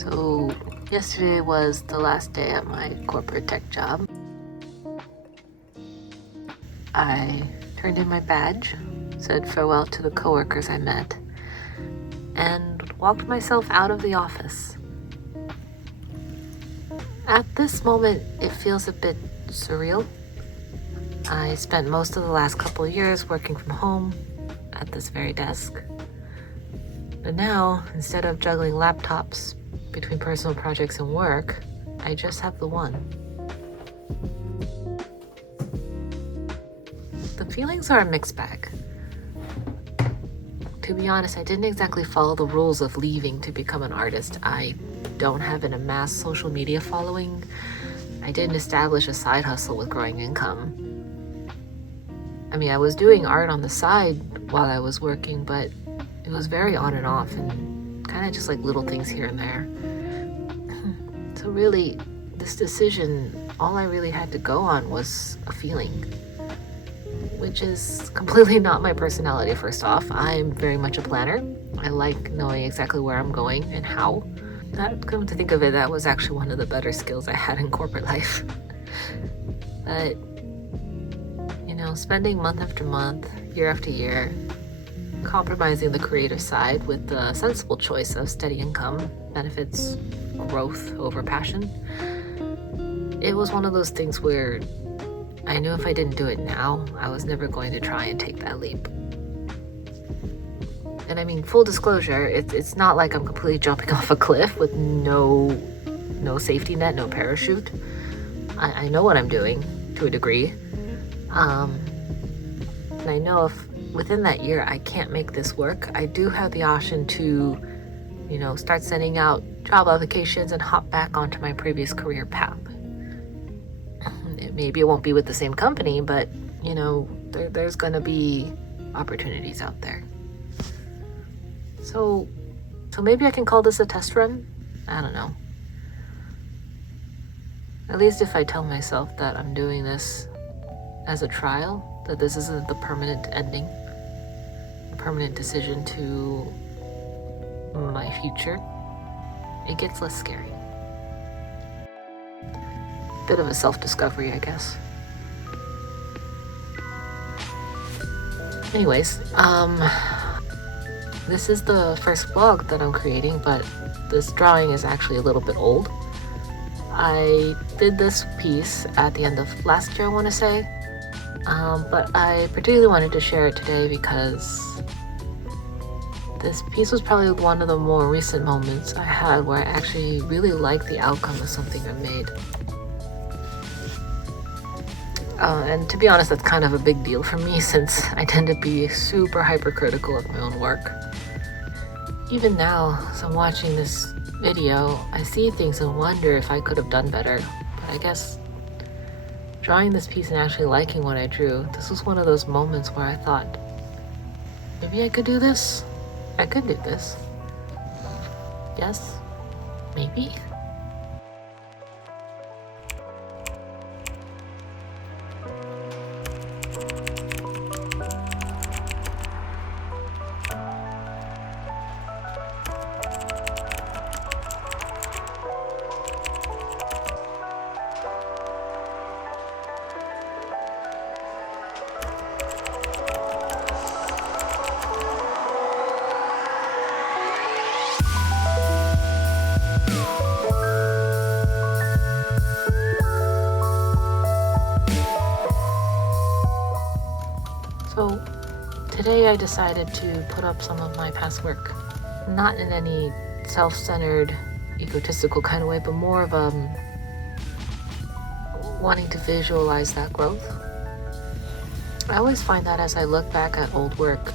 So yesterday was the last day at my corporate tech job. I turned in my badge, said farewell to the coworkers I met, and walked myself out of the office. At this moment, it feels a bit surreal. I spent most of the last couple of years working from home at this very desk. But now, instead of juggling laptops between personal projects and work, I just have the one. The feelings are a mixed bag. To be honest, I didn't exactly follow the rules of leaving to become an artist. I don't have an amassed social media following. I didn't establish a side hustle with growing income. I mean, I was doing art on the side while I was working, but it was very on and off and kind of just like little things here and there. So really, this decision, all I really had to go on was a feeling, which is completely not my personality. First off, I'm very much a planner. I like knowing exactly where I'm going and how. That, come to think of it, that was actually one of the better skills I had in corporate life. But, spending month after month, year after year, compromising the creative side with the sensible choice of steady income, benefits, growth over passion, it was one of those things where I knew if I didn't do it now, I was never going to try and take that leap. And I mean, full disclosure, it's not like I'm completely jumping off a cliff with no safety net, no parachute. I know what I'm doing to a degree. And I know if within that year I can't make this work, I do have the option to, start sending out job applications and hop back onto my previous career path. Maybe it won't be with the same company, but, there's going to be opportunities out there. So maybe I can call this a test run? I don't know. At least if I tell myself that I'm doing this as a trial, that this isn't the permanent ending, a permanent decision to my future, it gets less scary. Bit of a self-discovery, I guess. Anyways, this is the first vlog that I'm creating, but this drawing is actually a little bit old. I did this piece at the end of last year, I want to say, but I particularly wanted to share it today because this piece was probably one of the more recent moments I had where I actually really liked the outcome of something I made. And to be honest, that's kind of a big deal for me since I tend to be super hypercritical of my own work. Even now, as I'm watching this video, I see things and wonder if I could have done better. But I guess drawing this piece and actually liking what I drew, this was one of those moments where I thought, maybe I could do this? I could do this. Yes? Maybe? So today I decided to put up some of my past work, not in any self-centered, egotistical kind of way, but more of wanting to visualize that growth. I always find that as I look back at old work,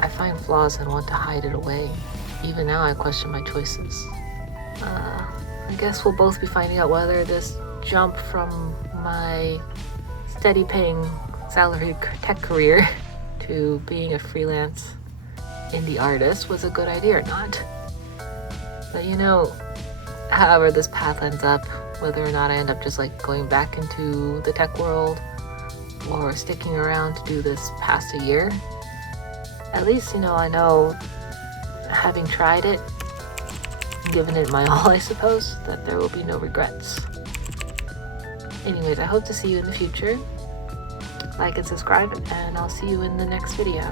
I find flaws and want to hide it away. Even now I question my choices. I guess we'll both be finding out whether this jump from my steady paying salaried tech career to being a freelance indie artist was a good idea or not. But however this path ends up, whether or not I end up just going back into the tech world or sticking around to do this past a year, at least I know having tried it, given it my all, I suppose, that there will be no regrets. Anyways, I hope to see you in the future. Like and subscribe, and I'll see you in the next video.